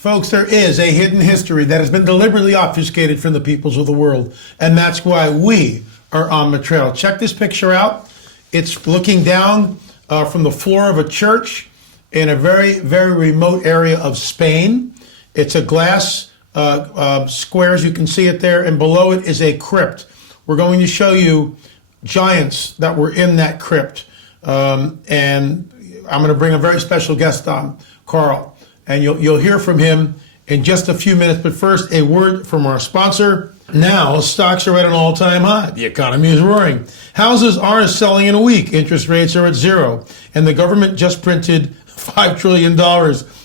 Folks, there is a hidden history that has been deliberately obfuscated from the peoples of the world, and that's why we are on the trail. Check this picture out. It's looking down from the floor of a church in a very, very remote area of Spain. It's a glass square, as you can see it there, and below it is a crypt. We're going to show you giants that were in that crypt, and I'm going to bring a very special guest on, Carl. And you'll hear from him in just a few minutes. But first, a word from our sponsor. Now, stocks are at an all-time high. The economy is roaring. Houses aren't selling in a week. Interest rates are at zero. And the government just printed $5 trillion.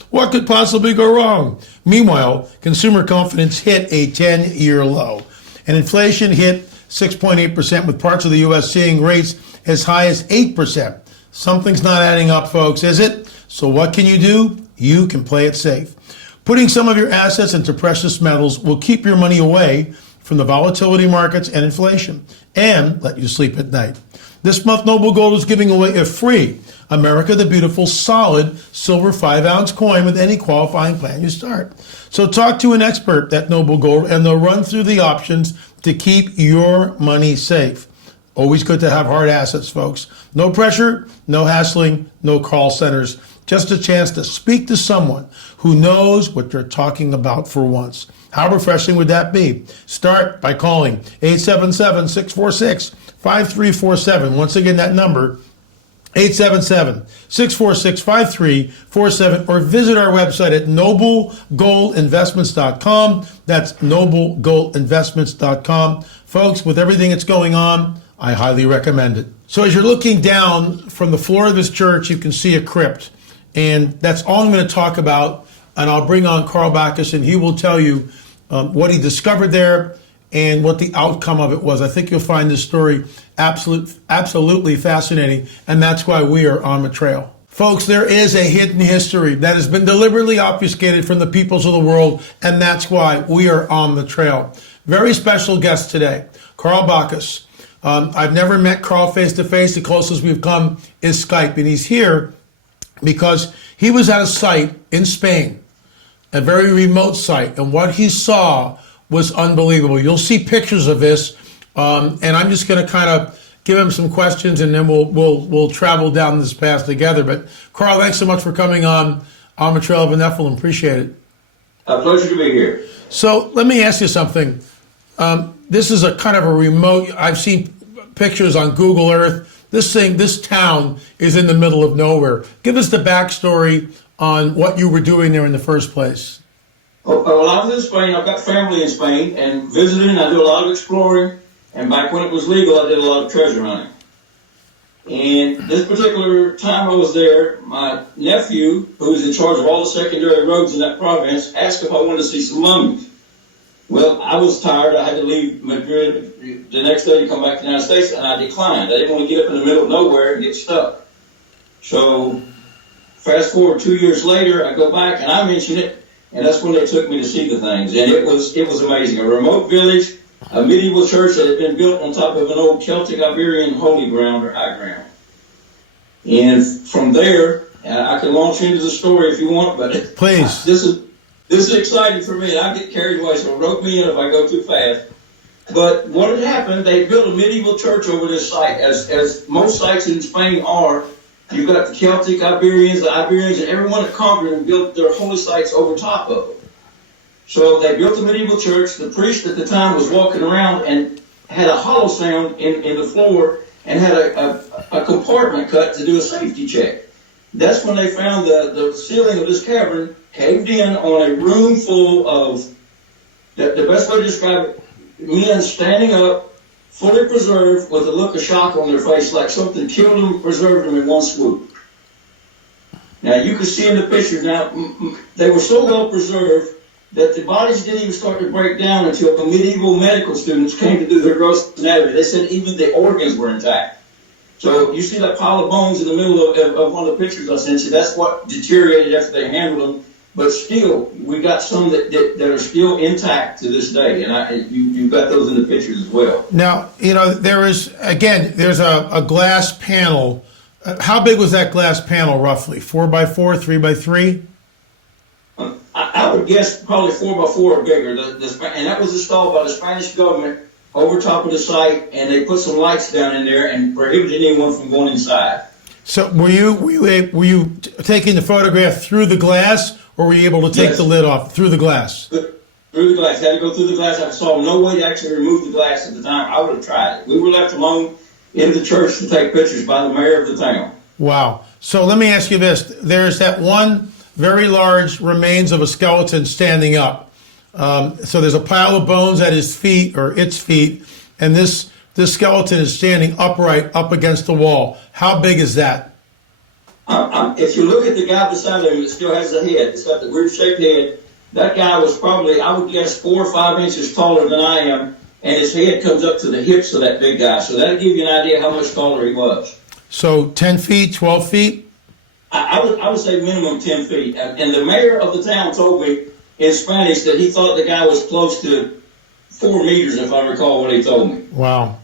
What could possibly go wrong? Meanwhile, consumer confidence hit a 10-year low. And inflation hit 6.8%, with parts of the U.S. seeing rates as high as 8%. Something's not adding up, folks, is it? So what can you do? You can play it safe. Putting some of your assets into precious metals will keep your money away from the volatility markets and inflation, and let you sleep at night. This month, Noble Gold is giving away a free America the Beautiful solid silver 5-ounce coin with any qualifying plan you start. So talk to an expert at Noble Gold, and they'll run through the options to keep your money safe. Always good to have hard assets, folks. No pressure, no hassling, no call centers. Just a chance to speak to someone who knows what they're talking about for once. How refreshing would that be? Start by calling 877-646-5347. Once again, that number, 877-646-5347, or visit our website at noblegoldinvestments.com. That's noblegoldinvestments.com. Folks, with everything that's going on, I highly recommend it. So as you're looking down from the floor of this church, you can see a crypt. And that's all I'm going to talk about. And I'll bring on Carl Bacchus, and he will tell you what he discovered there and what the outcome of it was. I think you'll find this story absolutely fascinating, and that's why we are on the trail. Folks, there is a hidden history that has been deliberately obfuscated from the peoples of the world, and that's why we are on the trail. Very special guest today, Carl Bacchus. I've never met Carl face-to-face. The closest we've come is Skype, and he's here because he was at a site in Spain, a very remote site, and what he saw was unbelievable. You'll see pictures of this, and I'm just going to kind of give him some questions, and then we'll travel down this path together. But Carl, thanks so much for coming on the Trail of the Nephilim. Appreciate it. A pleasure to be here. So let me ask you something. This is a kind of a remote. I've seen pictures on Google Earth. This town is in the middle of nowhere. Give us the backstory on what you were doing there in the first place. Well, I was in Spain. I've got family in Spain, and visiting, I do a lot of exploring. And back when it was legal, I did a lot of treasure hunting. And this particular time I was there, my nephew, who was in charge of all the secondary roads in that province, asked if I wanted to see some mummies. Well, I was tired. I had to leave Madrid the next day to come back to the United States, and I declined. I didn't want to get up in the middle of nowhere and get stuck. So fast forward 2 years later, I go back and I mention it, and that's when they took me to see the things. And it was amazing. A remote village, a medieval church that had been built on top of an old Celtic Iberian holy ground or high ground. And from there, I can launch into the story if you want, but please. This is exciting for me. I get carried away, so rope me in if I go too fast. But what had happened, they built a medieval church over this site, as most sites in Spain are. You've got the Celtic Iberians, and everyone that conquered and built their holy sites over top of it. So they built a medieval church. The priest at the time was walking around and had a hollow sound in the floor and had a compartment cut to do a safety check. That's when they found the ceiling of this cavern caved in on a room full of, the best way to describe it, men standing up, fully preserved, with a look of shock on their face, like something killed them, preserved them in one swoop. Now, you can see in the pictures now, they were so well preserved that the bodies didn't even start to break down until the medieval medical students came to do their gross anatomy. They said even the organs were intact. So you see that pile of bones in the middle of one of the pictures I sent you. That's what deteriorated after they handled them. But still, we got some that are still intact to this day, and you've got those in the pictures as well. Now, there's a glass panel. How big was that glass panel roughly? 4x4, 3x3? I would guess probably 4x4 or bigger. And that was installed by the Spanish government over top of the site, and they put some lights down in there and prohibited anyone from going inside. So were you taking the photograph through the glass, or were you able to take Yes. the lid off through the glass? Through the glass. Had to go through the glass. I saw no way to actually remove the glass at the time. I would have tried it. We were left alone in the church to take pictures by the mayor of the town. Wow. So let me ask you this. There's that one very large remains of a skeleton standing up. So there's a pile of bones at his feet, or its feet, and this skeleton is standing upright up against the wall. How big is that? If you look at the guy beside him, it still has the head. It's got the weird shaped head. That guy was probably, I would guess, 4 or 5 inches taller than I am, and his head comes up to the hips of that big guy. So that'll give you an idea how much taller he was. So 10 feet, 12 feet? I would say minimum 10 feet. And the mayor of the town told me in Spanish that he thought the guy was close to 4 meters, if I recall what he told me. Wow.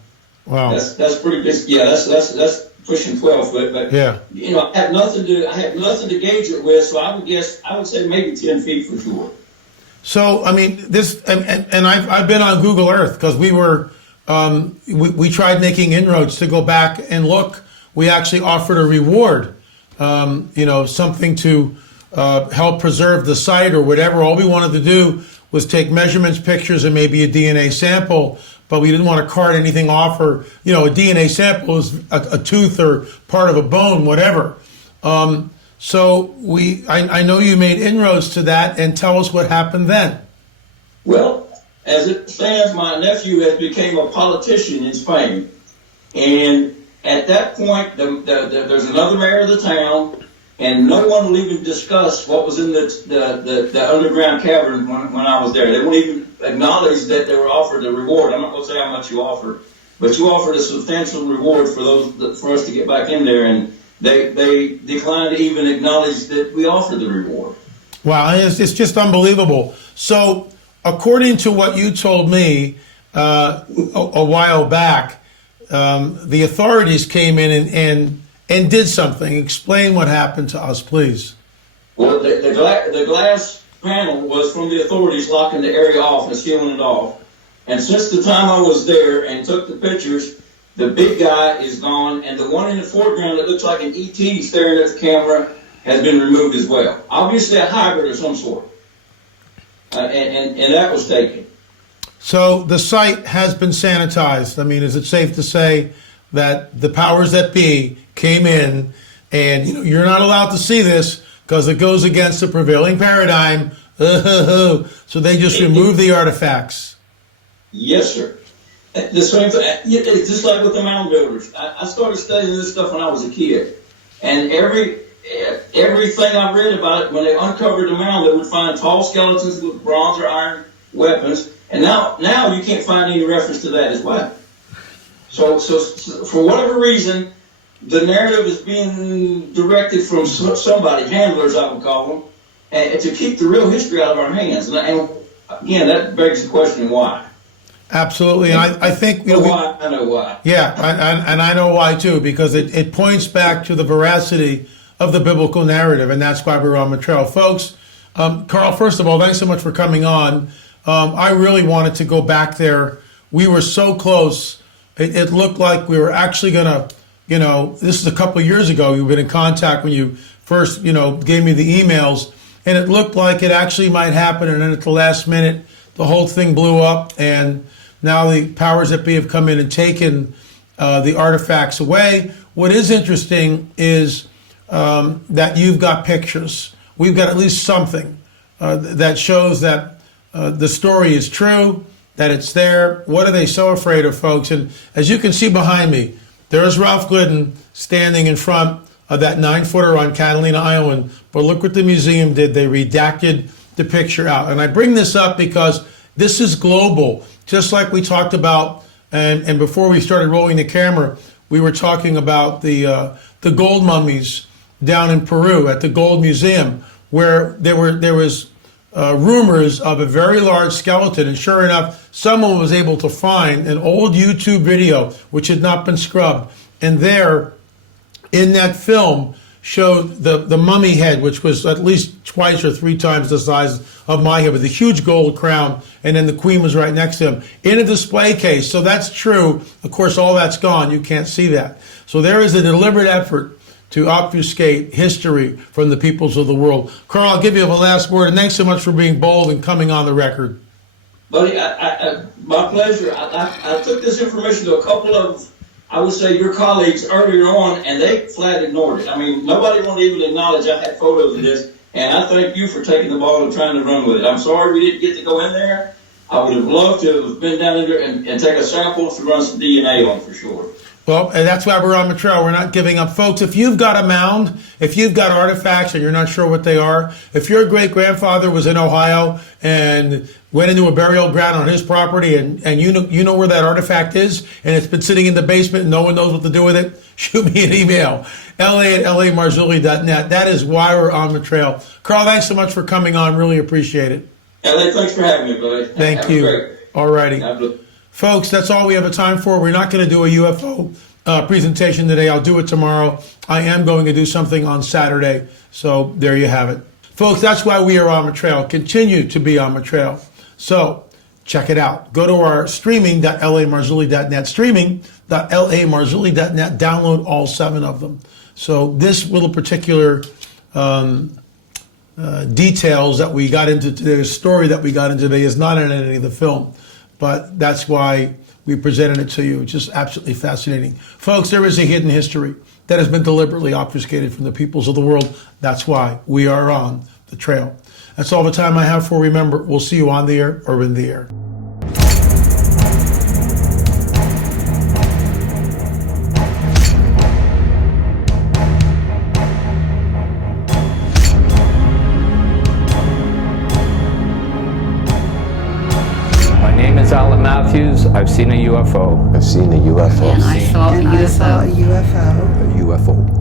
Wow. That's pretty big. Yeah, that's pushing 12 foot. But Yeah. you know, I had nothing to gauge it with, so I would say maybe 10 feet for sure. So, I mean, this, and I've been on Google Earth because we tried making inroads to go back and look. We actually offered a reward, something to help preserve the site or whatever. All we wanted to do was take measurements, pictures, and maybe a DNA sample, but we didn't want to cart anything off, or, a DNA sample is a tooth or part of a bone, whatever. So I know you made inroads to that, and tell us what happened then. Well, as it stands, my nephew has become a politician in Spain, and at that point, there's another mayor of the town, and no one will even discuss what was in the underground cavern when I was there. They won't even acknowledge that they were offered a reward. I'm not going to say how much you offered, but you offered a substantial reward for us to get back in there, and they declined to even acknowledge that we offered the reward. Wow, it's just unbelievable. So, according to what you told me a while back, the authorities came in and did something. Explain what happened to us, please. Well, the glass panel was from the authorities locking the area off and sealing it off. And since the time I was there and took the pictures, the big guy is gone, and the one in the foreground that looks like an ET staring at the camera has been removed as well. Obviously a hybrid of some sort. And that was taken. So the site has been sanitized. I mean, is it safe to say that the powers that be came in, and you're not allowed to see this because it goes against the prevailing paradigm? So they just remove the artifacts. Yes, sir. The same thing, it's just like with the mound builders. I started studying this stuff when I was a kid, and everything I read about it, when they uncovered the mound, they would find tall skeletons with bronze or iron weapons, and now you can't find any reference to that as well. So for whatever reason, the narrative is being directed from somebody, handlers I would call them, and to keep the real history out of our hands. And again, that begs the question, why? Absolutely, and I think why. I know why. Yeah, and I know why too, because it points back to the veracity of the biblical narrative, and that's why we're on the trail, folks. Carl, first of all, thanks so much for coming on. I really wanted to go back there. We were so close. It looked like we were actually gonna, this is a couple of years ago. We've been in contact when you first, gave me the emails, and it looked like it actually might happen, and then at the last minute, the whole thing blew up, and now the powers that be have come in and taken the artifacts away. What is interesting is that you've got pictures. We've got at least something that shows that the story is true, that it's there. What are they so afraid of, folks? And as you can see behind me, there's Ralph Glidden standing in front of that 9-footer on Catalina Island. But look what the museum did. They redacted the picture out. And I bring this up because this is global. Just like we talked about, and before we started rolling the camera, we were talking about the gold mummies down in Peru at the Gold Museum, where there was rumors of a very large skeleton, and sure enough, someone was able to find an old YouTube video which had not been scrubbed, and there, in that film, showed the mummy head, which was at least twice or three times the size of my head, with a huge gold crown, and then the queen was right next to him in a display case. So that's true. Of course, all that's gone. You can't see that. So there is a deliberate effort to obfuscate history from the peoples of the world. Carl, I'll give you the last word, and thanks so much for being bold and coming on the record. Buddy, my pleasure. I took this information to a couple of, I would say, your colleagues earlier on, and they flat ignored it. I mean, nobody wanted to even acknowledge I had photos of this, and I thank you for taking the ball and trying to run with it. I'm sorry we didn't get to go in there. I would have loved to have been down there and take a sample to run some DNA on for sure. Well, and that's why we're on the trail. We're not giving up. Folks, if you've got a mound, if you've got artifacts and you're not sure what they are, if your great-grandfather was in Ohio and went into a burial ground on his property and you know where that artifact is and it's been sitting in the basement and no one knows what to do with it, shoot me an email, la@lamarzulli.net. That is why we're on the trail. Carl, thanks so much for coming on. Really appreciate it. LA, thanks for having me, buddy. Thank you. All righty. Folks, that's all we have a time for. We're not going to do a UFO presentation today. I'll do it tomorrow. I am going to do something on Saturday. So there you have it. Folks, that's why we are on the trail. Continue to be on the trail. So check it out. Go to our streaming.lamarzulli.net, streaming.lamarzulli.net. Download all 7 of them. So this little particular details that we got into today, story that we got into today is not in any of the film. But that's why we presented it to you. It's just absolutely fascinating. Folks, there is a hidden history that has been deliberately obfuscated from the peoples of the world. That's why we are on the trail. That's all the time I have for. Remember, we'll see you on the air or in the air. I've seen a UFO. I've seen a UFO. And I saw a UFO. A UFO.